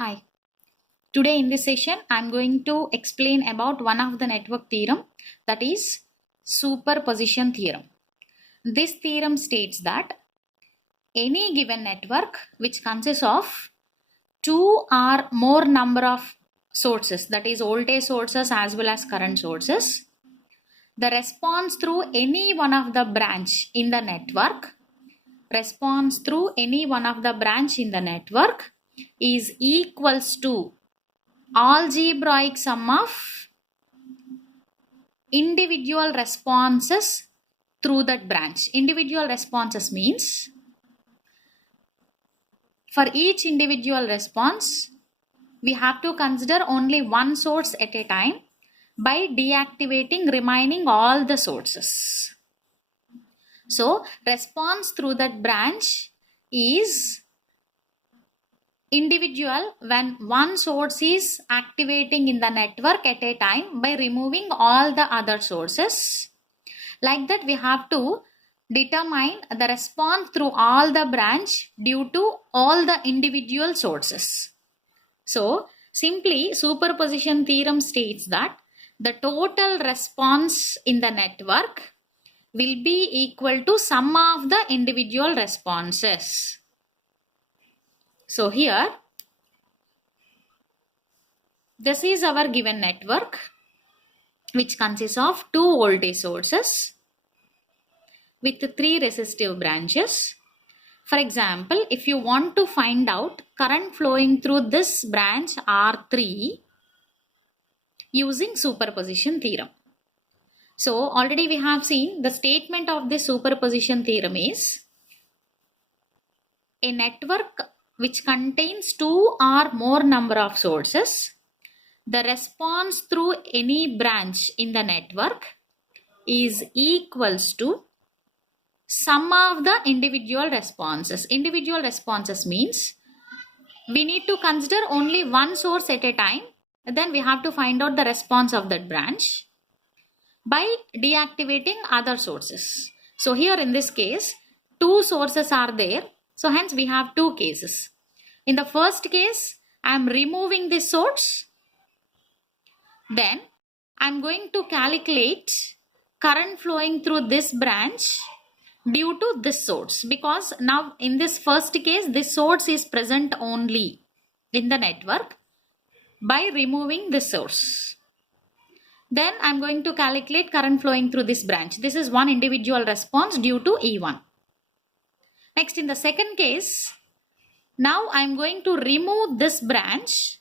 Hi. Today in this session, I'm going to explain about one of the network theorem, that is superposition theorem. This theorem states that any given network which consists of two or more number of sources, that is voltage sources as well as current sources, the response through any one of the branch in the network is equals to algebraic sum of individual responses through that branch. Individual responses means for each individual response we have to consider only one source at a time by deactivating remaining all the sources. So response through that branch is individual when one source is activating in the network at a time by removing all the other sources. Like that, we have to determine the response through all the branch due to all the individual sources. So simply, superposition theorem states that the total response in the network will be equal to sum of the individual responses. So here, this is our given network which consists of two voltage sources with three resistive branches. For example, if you want to find out current flowing through this branch R3 using superposition theorem. So already we have seen the statement of this superposition theorem is a network which contains two or more number of sources. The response through any branch in the network is equals to sum of the individual responses. Individual responses means we need to consider only one source at a time. Then we have to find out the response of that branch by deactivating other sources. So here in this case, two sources are there. So hence we have two cases. In the first case, I am removing this source. Then I am going to calculate current flowing through this branch due to this source, because now in this first case this source is present only in the network by removing this source. Then I am going to calculate current flowing through this branch. This is one individual response due to E1. Next, in the second case, now I am going to remove this branch.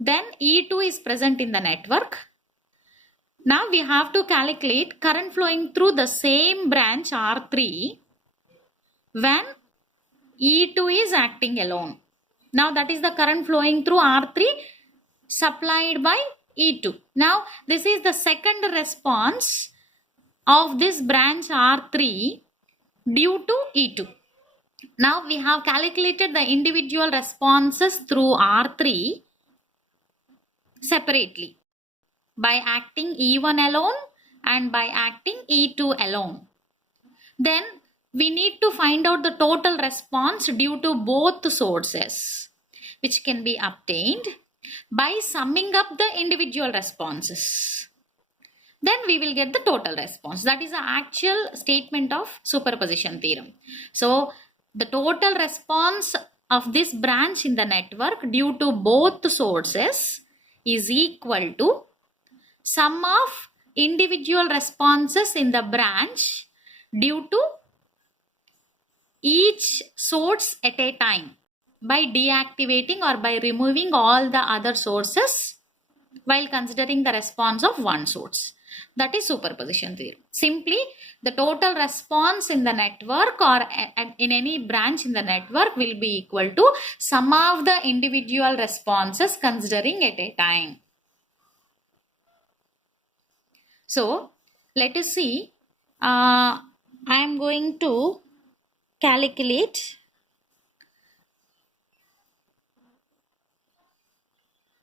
Then E2 is present in the network. Now we have to calculate current flowing through the same branch R3 when E2 is acting alone. Now that is the current flowing through R3 supplied by E2. Now this is the second response of this branch R3 due to E2. Now we have calculated the individual responses through R3 separately by acting E1 alone and by acting E2 alone. Then we need to find out the total response due to both sources, which can be obtained by summing up the individual responses. Then we will get the total response. That is the actual statement of superposition theorem. So the total response of this branch in the network due to both sources is equal to sum of individual responses in the branch due to each source at a time by deactivating or by removing all the other sources while considering the response of one source. That is superposition theorem. Simply, the total response in the network or in any branch in the network will be equal to sum of the individual responses considering at a time. So let us see. I am going to calculate.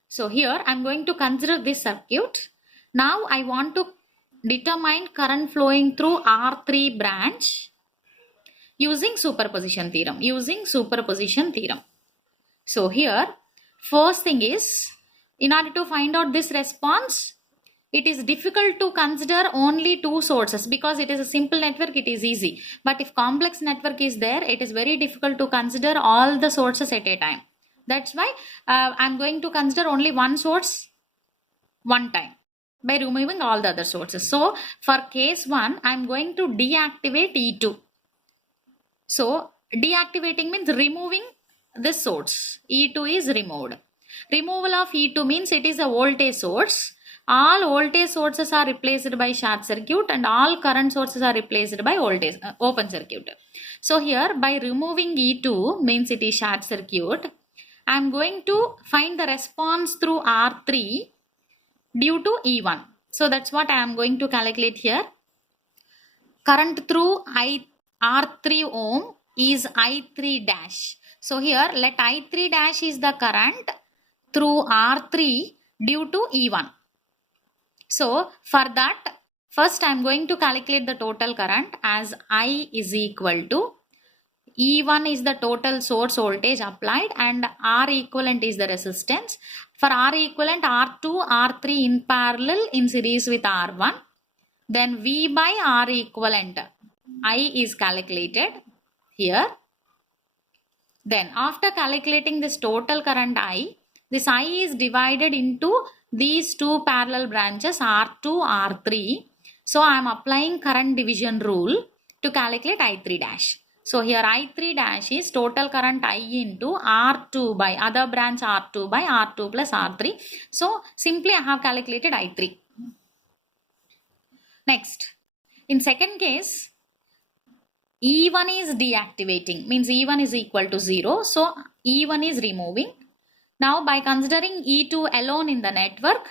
So here I am going to consider this circuit. Now I want to determine current flowing through R3 branch using superposition theorem. So here first thing is, in order to find out this response, it is difficult to consider only two sources. Because it is a simple network, it is easy. But if complex network is there, it is very difficult to consider all the sources at a time. That's why I'm going to consider only one source one time by removing all the other sources. So for case 1, I'm going to deactivate E2. So deactivating means removing this source. E2 is removed. Removal of E2 means it is a voltage source. All voltage sources are replaced by short circuit and all current sources are replaced by voltage open circuit. So here by removing E2 means it is short circuit. I am going to find the response through R3 due to E1. So that's what I am going to calculate here. Current through R3 ohm is I3 dash. So here let I3 dash is the current through R3 due to E1. So for that, first I am going to calculate the total current as I is equal to E1 is the total source voltage applied and R equivalent is the resistance. For R equivalent, R2, R3 in parallel in series with R1. Then V by R equivalent, I is calculated here. Then after calculating this total current I, this I is divided into these two parallel branches R2, R3. So I am applying current division rule to calculate I3 dash. So here I3 dash is total current I into R2 by other branch R2 by R2 plus R3. So simply I have calculated I3. Next, in second case, E1 is deactivating, means E1 is equal to 0. So E1 is removing. Now by considering E2 alone in the network,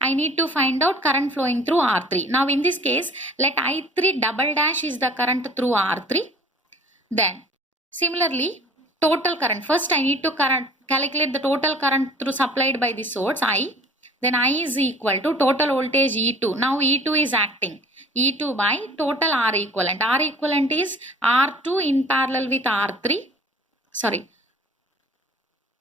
I need to find out current flowing through R3. Now in this case, let I3 double dash is the current through R3. Then similarly, total current. First I need to calculate the total current through supplied by the source I. Then I is equal to total voltage E2. Now E2 is acting. E2 by total R equivalent. R equivalent is R2 in parallel with R3. Sorry.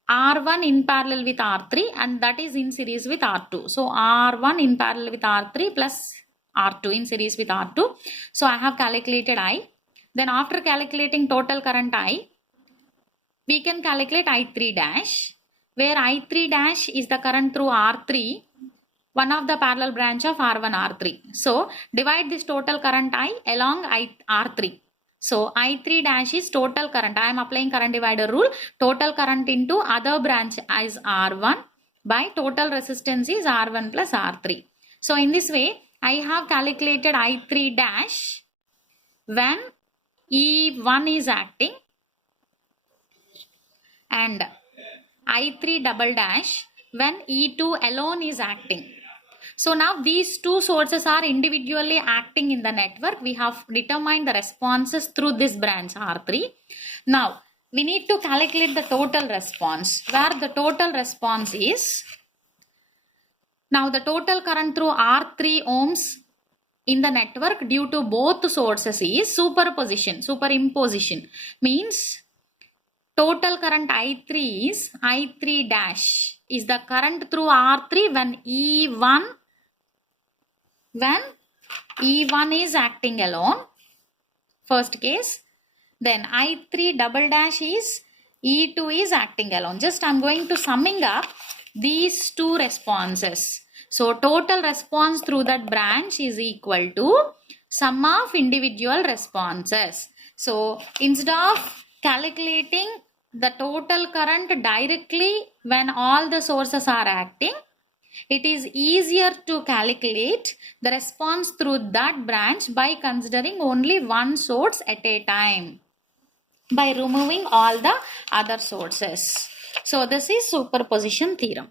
R1 in parallel with R3 and that is in series with R2. So R1 in parallel with R3 plus R2 in series with R2. So I have calculated I. Then after calculating total current I, we can calculate I3 dash, where I3 dash is the current through R3, one of the parallel branch of R1, R3. So divide this total current I along R3. So I3 dash is total current. I am applying current divider rule. Total current into other branch is R1 by total resistance is R1 plus R3. So in this way, I have calculated I3 dash when E1 is acting and I3 double dash when E2 alone is acting. So now these two sources are individually acting in the network. We have determined the responses through this branch R3. Now we need to calculate the total response, where the total response is, now the total current through R3 ohms in the network due to both sources is superimposition means total current I3 is I3 dash is the current through R3 when E1 is acting alone, first case. Then I3 double dash is E2 is acting alone. Just I am going to summing up these two responses. So total response through that branch is equal to sum of individual responses. So instead of calculating the total current directly when all the sources are acting, it is easier to calculate the response through that branch by considering only one source at a time, by removing all the other sources. So this is superposition theorem.